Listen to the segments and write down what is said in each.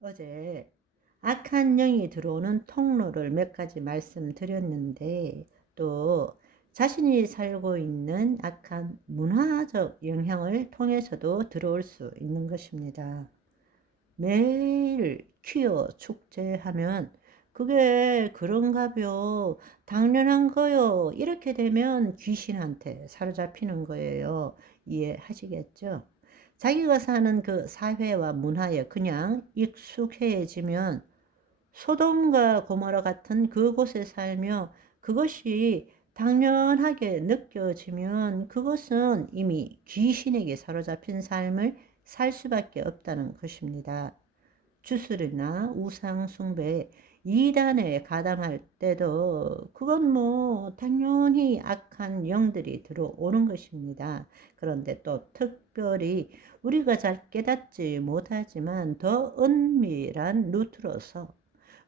어제 악한 영이 들어오는 통로를 몇 가지 말씀드렸는데, 또 자신이 살고 있는 악한 문화적 영향을 통해서도 들어올 수 있는 것입니다. 매일 퀴어 축제하면 그게 그런가벼, 당연한 거요, 이렇게 되면 귀신한테 사로잡히는 거예요. 이해하시겠죠? 자기가 사는 그 사회와 문화에 그냥 익숙해지면 소돔과 고모라 같은 그곳에 살며 그것이 당연하게 느껴지면 그것은 이미 귀신에게 사로잡힌 삶을 살 수밖에 없다는 것입니다. 주술이나 우상숭배, 이단에 가담할 때도 그건 뭐 당연히 악한 영들이 들어오는 것입니다. 그런데 또 특별히 우리가 잘 깨닫지 못하지만 더 은밀한 루트로서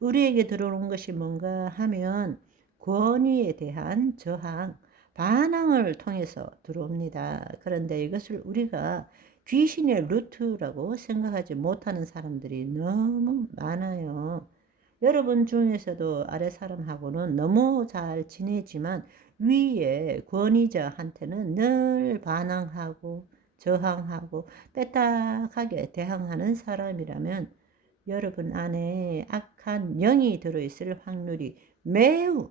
우리에게 들어오는 것이 뭔가 하면 권위에 대한 저항, 반항을 통해서 들어옵니다. 그런데 이것을 우리가 귀신의 루트라고 생각하지 못하는 사람들이 너무 많아요. 여러분 중에서도 아래 사람하고는 너무 잘 지내지만 위에 권위자한테는 늘 반항하고 저항하고 빼딱하게 대항하는 사람이라면 여러분 안에 악한 영이 들어있을 확률이 매우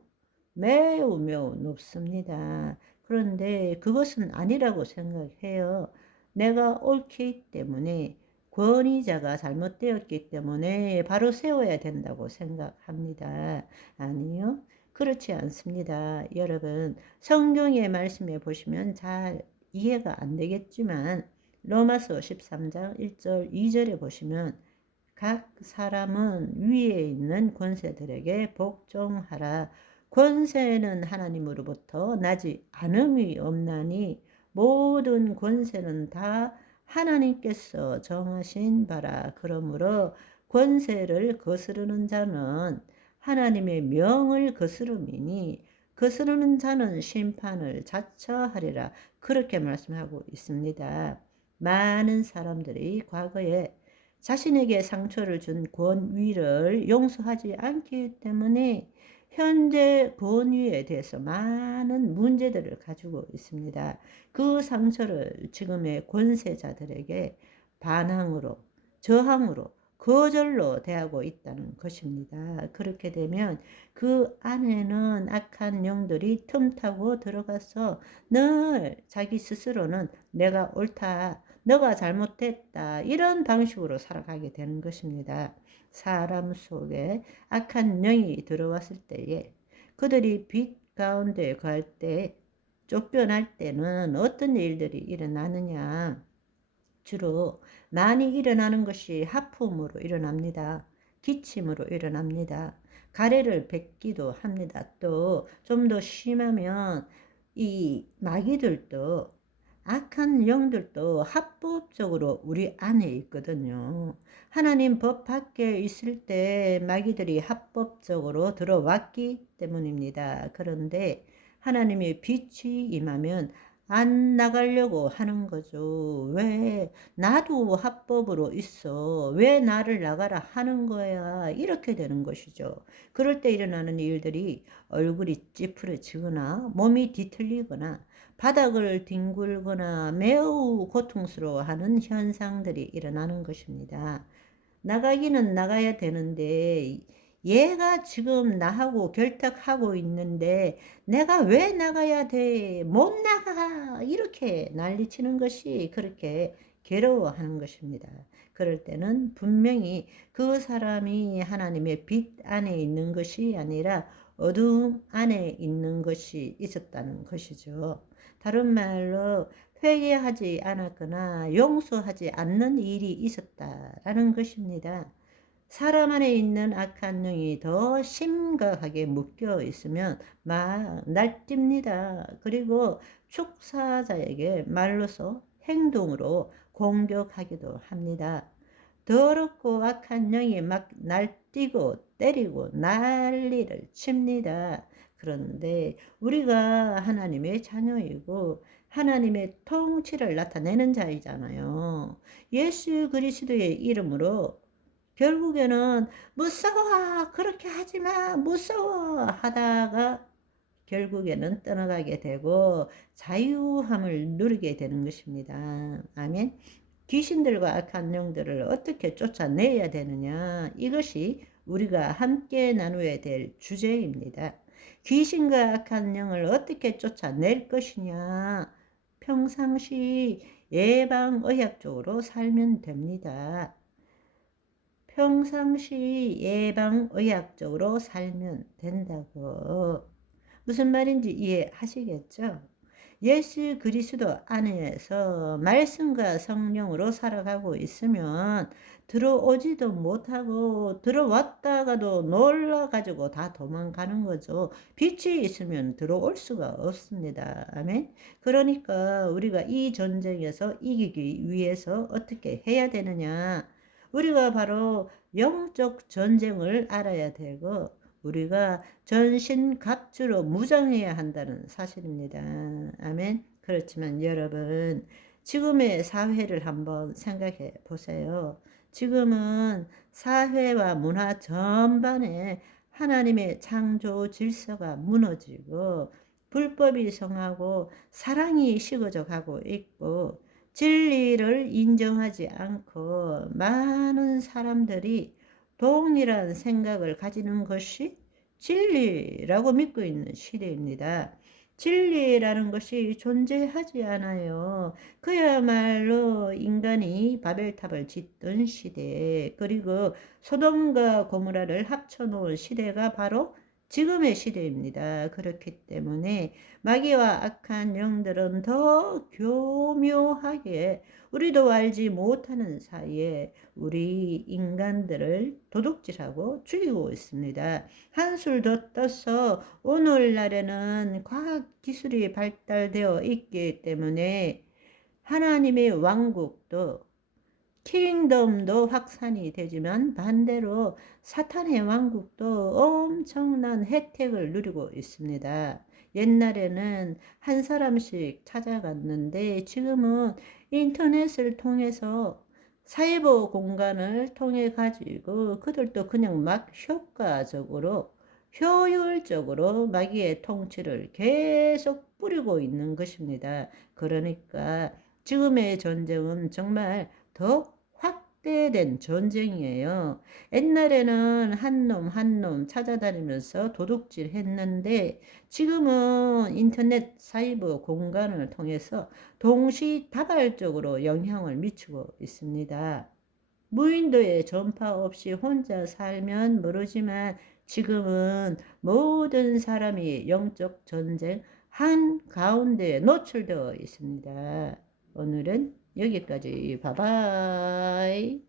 매우 높습니다. 그런데 그것은 아니라고 생각해요. 내가 옳기 때문에, 권위자가 잘못되었기 때문에 바로 세워야 된다고 생각합니다. 아니요, 그렇지 않습니다. 여러분, 성경의 말씀에 보시면 잘 이해가 안 되겠지만 로마서 13장 1절 2절에 보시면 각 사람은 위에 있는 권세들에게 복종하라. 권세는 하나님으로부터 나지 않음이 없나니 모든 권세는 다 하나님께서 정하신 바라. 그러므로 권세를 거스르는 자는 하나님의 명을 거스름이니 거스르는 자는 심판을 자처하리라. 그렇게 말씀하고 있습니다. 많은 사람들이 과거에 자신에게 상처를 준 권위를 용서하지 않기 때문에 현재 권위에 대해서 많은 문제들을 가지고 있습니다. 그 상처를 지금의 권세자들에게 반항으로, 저항으로, 거절로 대하고 있다는 것입니다. 그렇게 되면 그 안에는 악한 영들이 틈타고 들어가서 늘 자기 스스로는 내가 옳다, 너가 잘못했다, 이런 방식으로 살아가게 되는 것입니다. 사람 속에 악한 영이 들어왔을 때에 그들이 빛 가운데 갈 때, 쫓겨날 때는 어떤 일들이 일어나느냐. 주로 많이 일어나는 것이 하품으로 일어납니다. 기침으로 일어납니다. 가래를 뱉기도 합니다. 또 좀 더 심하면 이 마귀들도, 악한 영들도 합법적으로 우리 안에 있거든요. 하나님 법 밖에 있을 때 마귀들이 합법적으로 들어왔기 때문입니다. 그런데 하나님의 빛이 임하면 안 나가려고 하는 거죠. 왜 나도 합법으로 있어, 왜 나를 나가라 하는 거야, 이렇게 되는 것이죠. 그럴 때 일어나는 일들이 얼굴이 찌푸려지거나 몸이 뒤틀리거나 바닥을 뒹굴거나 매우 고통스러워하는 현상들이 일어나는 것입니다. 나가기는 나가야 되는데 얘가 지금 나하고 결탁하고 있는데 내가 왜 나가야 돼? 못 나가! 이렇게 난리치는 것이 그렇게 괴로워하는 것입니다. 그럴 때는 분명히 그 사람이 하나님의 빛 안에 있는 것이 아니라 어둠 안에 있는 것이 있었다는 것이죠. 다른 말로 회개하지 않았거나 용서하지 않는 일이 있었다라는 것입니다. 사람 안에 있는 악한 영이 더 심각하게 묶여 있으면 막 날뜁니다. 그리고 축사자에게 말로서 행동으로 공격하기도 합니다. 더럽고 악한 영이 막 날뛰고 때리고 난리를 칩니다. 그런데 우리가 하나님의 자녀이고 하나님의 통치를 나타내는 자이잖아요. 예수 그리스도의 이름으로 결국에는 무서워, 그렇게 하지 마, 무서워 하다가 결국에는 떠나가게 되고 자유함을 누리게 되는 것입니다. 아멘. 귀신들과 악한 영들을 어떻게 쫓아내야 되느냐, 이것이 우리가 함께 나누어야 될 주제입니다. 귀신과 악한 영을 어떻게 쫓아낼 것이냐, 평상시 예방의학적으로 살면 됩니다. 평상시 예방의학적으로 살면 된다고. 무슨 말인지 이해하시겠죠? 예수 그리스도 안에서 말씀과 성령으로 살아가고 있으면 들어오지도 못하고 들어왔다가도 놀라가지고 다 도망가는 거죠. 빛이 있으면 들어올 수가 없습니다. 아멘. 그러니까 우리가 이 전쟁에서 이기기 위해서 어떻게 해야 되느냐? 우리가 바로 영적 전쟁을 알아야 되고 우리가 전신갑주로 무장해야 한다는 사실입니다. 아멘. 그렇지만 여러분, 지금의 사회를 한번 생각해 보세요. 지금은 사회와 문화 전반에 하나님의 창조 질서가 무너지고 불법이 성하고 사랑이 식어져 가고 있고 진리를 인정하지 않고 많은 사람들이 동일한 생각을 가지는 것이 진리라고 믿고 있는 시대입니다. 진리라는 것이 존재하지 않아요. 그야말로 인간이 바벨탑을 짓던 시대, 그리고 소돔과 고모라를 합쳐놓은 시대가 바로 지금의 시대입니다. 그렇기 때문에 마귀와 악한 영들은 더 교묘하게 우리도 알지 못하는 사이에 우리 인간들을 도둑질하고 죽이고 있습니다. 한술 더 떠서 오늘날에는 과학기술이 발달되어 있기 때문에 하나님의 왕국도 킹덤도 확산이 되지만 반대로 사탄의 왕국도 엄청난 혜택을 누리고 있습니다. 옛날에는 한 사람씩 찾아갔는데 지금은 인터넷을 통해서 사이버 공간을 통해 가지고 그들도 그냥 막 효과적으로 효율적으로 마귀의 통치를 계속 뿌리고 있는 것입니다. 그러니까 지금의 전쟁은 정말 더 확대된 전쟁이에요. 옛날에는 한 놈 한 놈 찾아다니면서 도둑질 했는데 지금은 인터넷 사이버 공간을 통해서 동시다발적으로 영향을 미치고 있습니다. 무인도에 전파 없이 혼자 살면 모르지만 지금은 모든 사람이 영적 전쟁 한가운데 노출되어 있습니다. 오늘은 여기까지. 바이바이.